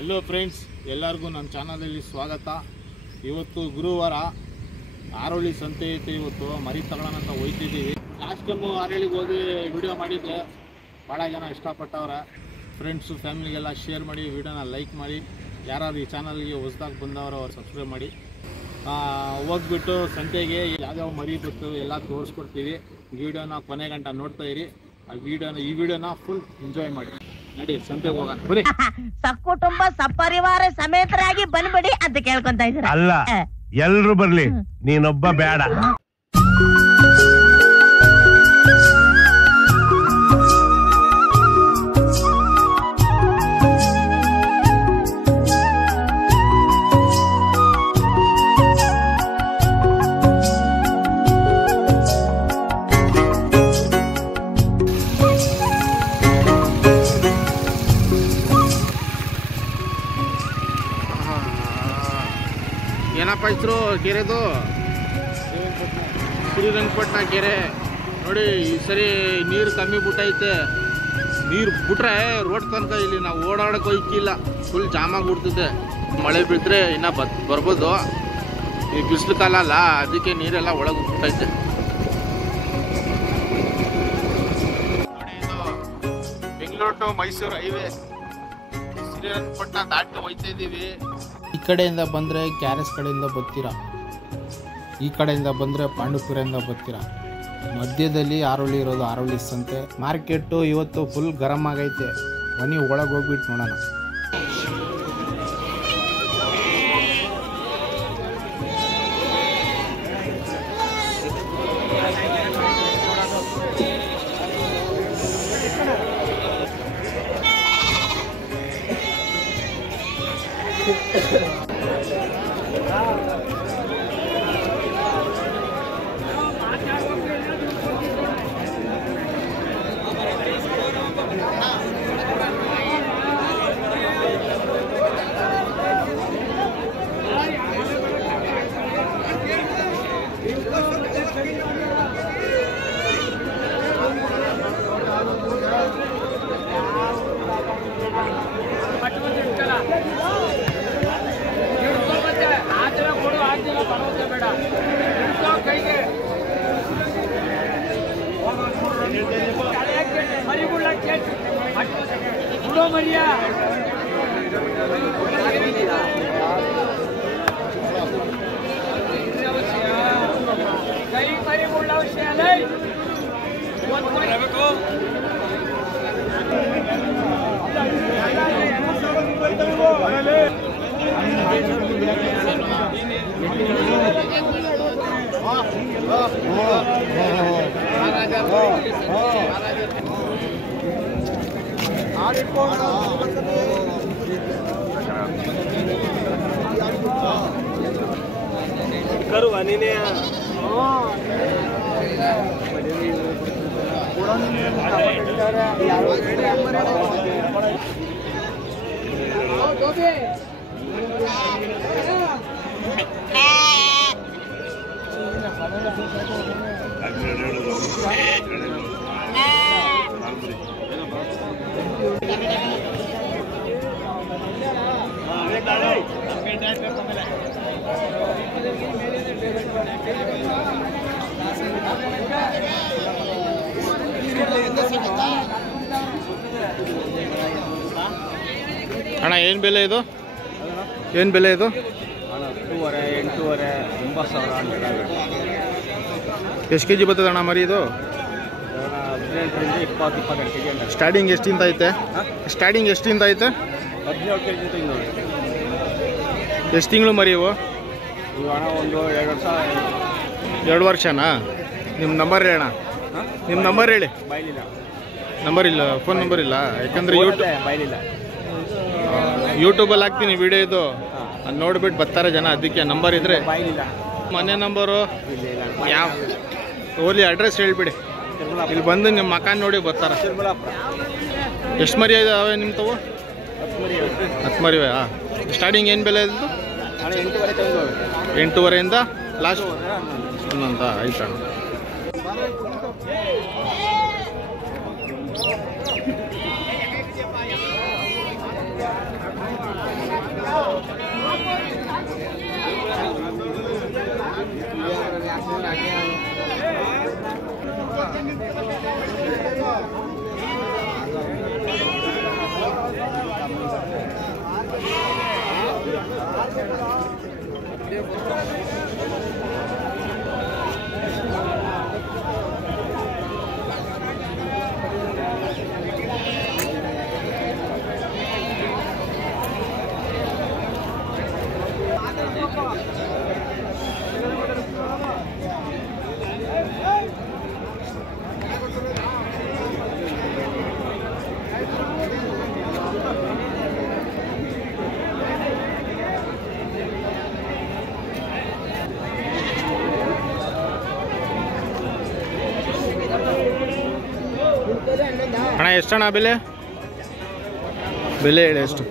Hello friends, ಎಲ್ಲರಿಗೂ ನಮ್ಮ ಚಾನಲಲ್ಲಿ ಸ್ವಾಗತ. ಇವತ್ತು ಗುರುವಾರ ಆರೋಳಿ ಸಂತೆ ಐತೆ. ಇವತ್ತು ಮರಿ ತಗೊಳ್ಳೋಣ ಅಂತ ಹೋಗ್ತಿದ್ದೀವಿ. ಲಾಸ್ಟ್ ಟೈಮು ಆರೋಳಿಗೆ ಹೋಗಿ ವಿಡಿಯೋ ಮಾಡಿದ್ದೆ, ಭಾಳ ಜನ ಇಷ್ಟಪಟ್ಟವ್ರೆ. ಫ್ರೆಂಡ್ಸು ಫ್ಯಾಮಿಲಿಗೆಲ್ಲ ಶೇರ್ ಮಾಡಿ, ವಿಡಿಯೋನ ಲೈಕ್ ಮಾಡಿ. ಯಾರು ಈ ಚಾನಲ್ಗೆ ಹೊಸದಾಗಿ ಬಂದವರು ಅವ್ರು ಸಬ್ಸ್ಕ್ರೈಬ್ ಮಾಡಿ. ಹೋಗ್ಬಿಟ್ಟು ಸಂತೆಗೆ ಯಾವ್ಯಾವ ಮರಿ ಬತ್ತು ಎಲ್ಲ ತೋರಿಸ್ಕೊಡ್ತೀವಿ. ವಿಡಿಯೋನ ಕೊನೆ ಗಂಟ ನೋಡ್ತಾ ಇರಿ. ಈ ವಿಡಿಯೋನ ಫುಲ್ ಎಂಜಾಯ್ ಮಾಡಿ. ನಡಿ ಸಂತೆಗೆ ಹೋಗೋಣ ಬನ್ನಿ. ಸಕುಟುಂಬ ಸಪರಿವಾರ ಸಮೇತರಾಗಿ ಬಂದ್ಬಿಡಿ ಅಂತ ಕೇಳ್ಕೊಂತ ಇದ್ದೀರ. ಅಲ್ಲ, ಎಲ್ರು ಬರ್ಲಿ, ನೀನೊಬ್ಬ ಬೇಡ. ಏನಪ್ಪ ಹೆಸರು ಕೆರೆದು? ಶ್ರೀರಂಗಪಟ್ಟಣ ಕೆರೆ. ನೋಡಿ, ಈ ಸರಿ ನೀರು ಕಮ್ಮಿ ಬಿಟ್ಟೈತೆ. ನೀರು ಬಿಟ್ರೆ ರೋಡ್ ತನಕ ಇಲ್ಲಿ ನಾವು ಓಡಾಡೋಕೆ ಹೋಯ್ಕಿಲ್ಲ, ಫುಲ್ ಜಾಮಾಗಿ ಬಿಡ್ತಿದ್ದೆ. ಮಳೆ ಬಿದ್ದರೆ ಇನ್ನೂ ಬರ್ಬೋದು. ಈ ಬಿಸಿಲು ಕಾಲ ಅಲ್ಲ, ಅದಕ್ಕೆ ನೀರೆಲ್ಲ ಒಳಗೆ ಬಿಟ್ಟೈತೆ. ನೋಡಿ, ಇದು ಬೆಂಗಳೂರು ಟು ಮೈಸೂರು ಹೈವೇ. ಶ್ರೀರಂಗಪಟ್ಟಣ ದಾಟಿ ಹೋಯ್ತಾ ಇದ್ದೀವಿ. ಈ ಕಡೆಯಿಂದ ಬಂದರೆ ಕ್ಯಾರೆಸ್ ಕಡೆಯಿಂದ ಬರ್ತೀರಾ, ಈ ಕಡೆಯಿಂದ ಬಂದರೆ ಪಾಂಡುಪುರದಿಂದ ಬರ್ತೀರಾ. ಮಧ್ಯದಲ್ಲಿ ಆರೋಳಿ ಇರೋದು, ಆರೋಳಿ ಸಂತೆ ಮಾರ್ಕೆಟು. ಇವತ್ತು ಫುಲ್ ಗರಂ ಆಗೈತೆ. ಬನ್ನಿ ಒಳಗೆ ಹೋಗ್ಬಿಟ್ಟು ನೋಡೋಣ. ಅಣ್ಣ, ಏನು ಬೆಲೆ ಇದು? ಏನು ಬೆಲೆ ಇದು? 7,500, 8,500, 9,000. ಎಷ್ಟು ಕೆ ಜಿ ಬರ್ತದೆ ಅಣ್ಣ ಮರಿ ಇದು? 18-22 ಕೆಜಿ. ಸ್ಟಾರ್ಟಿಂಗ್ ಎಷ್ಟಿಂದ ಐತೆ? ಸ್ಟಾರ್ಟಿಂಗ್ ಎಷ್ಟಿಂದ ಐತೆ? 17 ಕೆಜಿ ತಿಂಗಳು. ಎಷ್ಟು ತಿಂಗಳು ಮರಿ ಇವು? ಇವಾಗ ಒಂದು 2 ವರ್ಷ. 2 ವರ್ಷನಾ? ನಿಮ್ಮ ನಂಬರ್ ಹೇಳಿ ಅಣ್ಣ, ನಿಮ್ಮ ನಂಬರ್ ಹೇಳಿ. ಬಯಲಿಲ್ಲ ನಂಬರ್ ಇಲ್ಲ, ಫೋನ್ ನಂಬರ್ ಇಲ್ಲ. ಯಾಕಂದರೆ ಬಯಲಿಲ್ಲ. ಯೂಟ್ಯೂಬಲ್ಲಿ ಹಾಕ್ತೀನಿ ವಿಡಿಯೋ ಇದು, ಅದು ನೋಡ್ಬಿಟ್ಟು ಬರ್ತಾರೆ ಜನ. ಅದಕ್ಕೆ ನಂಬರ್ ಇದ್ರೆ ಬಯಲಿಲ್ಲ. ಮನೆ ನಂಬರು ಯಾವ ಓಲಿ ಅಡ್ರೆಸ್ ಹೇಳ್ಬಿಡಿ. ಇಲ್ಲಿ ಬಂದು ನಿಮ್ಮ ಮಕಾನ್ ನೋಡಿ ಬರ್ತಾರೆ. ಎಷ್ಟು ಮರಿ ಇದಾವೆ ನಿಮ್ಮ ತಗೋ? 10 ಮರಿವೆ. ಸ್ಟಾರ್ಟಿಂಗ್ ಏನು ಬೆಲೆ ಇದ್ದು? 8,500 ಲಾಸ್ಟ್ ಅಂತ ಆಯ್ತಣ್ಣ. ಅಣ್ಣ ಎಷ್ಟಣ್ಣ ಬೆಲೆ ಬೆಲೆ ಹೇಳಿ ಎಷ್ಟು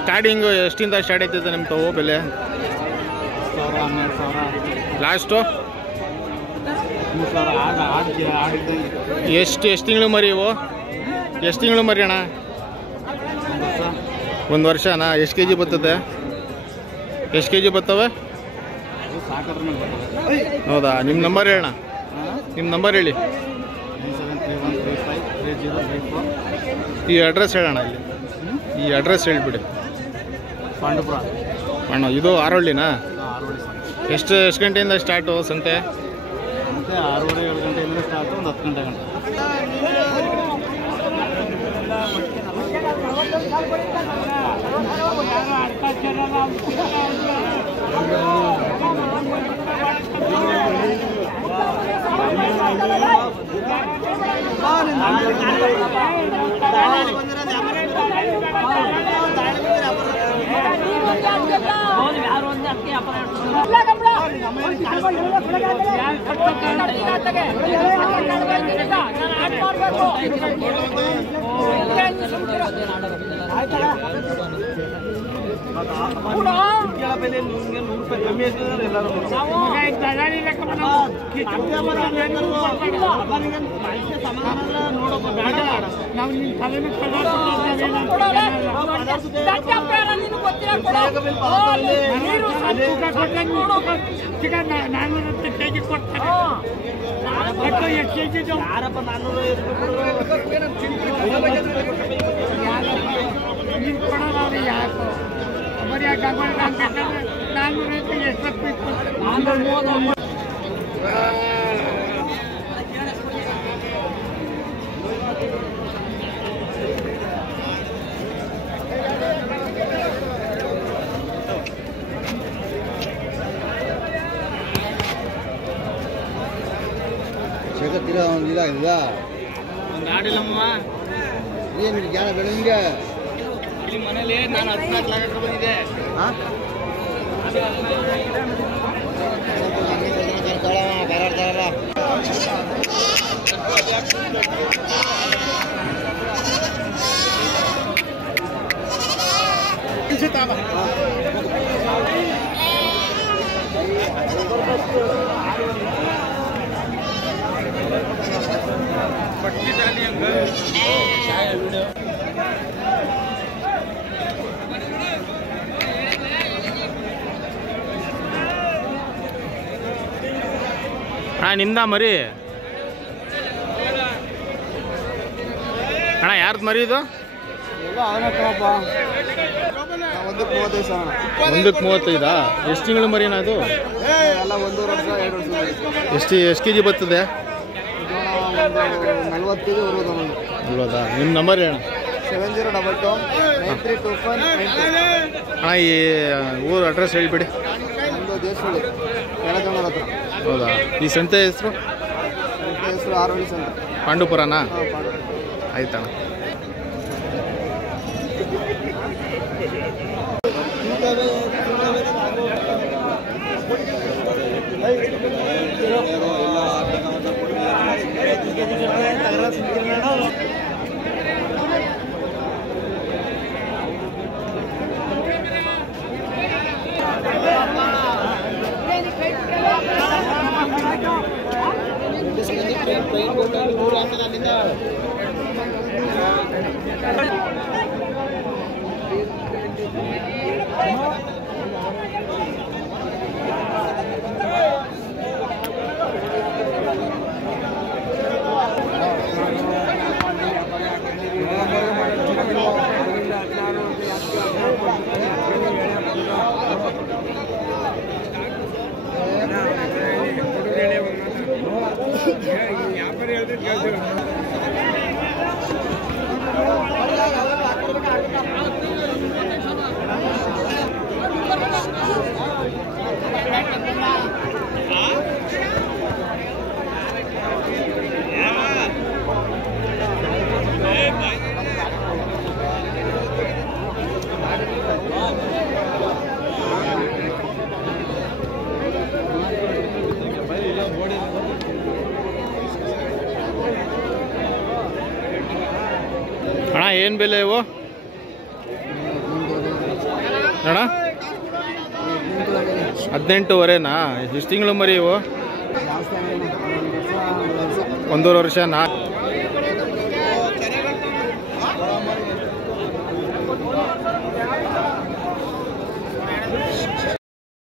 ಸ್ಟಾರ್ಟಿಂಗು ಎಷ್ಟಿಂದ ಸ್ಟಾರ್ಟ್ ಆಯ್ತದೆ ನಿಮ್ಮ ತಗೋ ಬೆಲೆ 10,000 ಲಾಸ್ಟು 3,000 ಎಷ್ಟು ತಿಂಗಳು ಮರಿ ಇವು ಎಷ್ಟು ತಿಂಗಳು ಮರಿ ಅಣ್ಣ ಒಂದು ವರ್ಷ ಅಣ್ಣ ಎಷ್ಟು ಕೆ ಜಿ ಬರ್ತದೆ ಎಷ್ಟು ಕೆ ಜಿ ಬರ್ತವೆ ಹೌದಾ ನಿಮ್ಮ ನಂಬರ್ ಹೇಳಣ್ಣ ನಿಮ್ಮ ನಂಬರ್ ಹೇಳಿ ಈ ಅಡ್ರೆಸ್ ಹೇಳೋಣ ಇಲ್ಲಿ ಈ ಅಡ್ರೆಸ್ ಹೇಳಿಬಿಡಿ ಪಾಂಡುಪುರ ಅಣ್ಣ ಇದು ಆರೋಳ್ಳಿನಾ ಎಷ್ಟು ಗಂಟೆಯಿಂದ ಸ್ಟಾರ್ಟು ಸಂತೆ ಮತ್ತು 6:30 7 ಗಂಟೆಯಿಂದ ಸ್ಟಾರ್ಟು ಒಂದು 10 ಗಂಟೆ ಬೆಲೆ 100 ರೂಪಾಯಿ ಕಮ್ಮಿ ಆಗ್ತದೆ ಎಲ್ಲರೂ ಇದಾಗಿದೆ ಒಂದು ಆಡಿಲ್ಲಮ್ಮ ಏನು ಜ್ಞಾನ ಬೆಳಂಗೆ ಇಲ್ಲಿ ಮನೇಲಿ ನಾನು 14 ಲಕ್ಷ ಬಂದಿದೆ ನಿಂದ ಮರಿ ಅಣ್ಣ ಯಾರ್ದು ಮರಿ ಇದು ಒಂದಕ್ಕೆ 35 ಸಾವಿರ ಒಂದಕ್ಕೆ 35 ಎಷ್ಟು ತಿಂಗಳು ಮರಿನಾ ಅದು ಎಲ್ಲ 1 ವರ್ಷ 2 ವರ್ಷ ಎಷ್ಟು ಕೆ ಜಿ ಬರ್ತದೆ 40 ಕೆಜಿ ಬರುವುದು ಅಲ್ವದಾ ನಿಮ್ಮ ನಂಬರ್ ಹೇಳ 7022 9325 ಅಣ್ಣ ಈ ಊರು ಅಡ್ರೆಸ್ ಹೇಳಿಬಿಡಿ ನಮ್ಮದು ದೇಶಗಳು ಕೆಳಜನರ ಹತ್ರ ಹೌದಾ ಈ ಸಂತೆ ಹೆಸರು ಹೆಸರು ಆರೋಳಿ ಸಂತೆ ಪಾಂಡುಪುರನಾ ಆಯ್ತಣ್ಣ ಅಣ್ಣ ಏನು ಬೆಲೆ ಇವು ಅಣ್ಣ? 18.5 ಎಷ್ಟು ತಿಂಗಳು ಮರಿ ಇವು? 1.5 ವರ್ಷನಾ?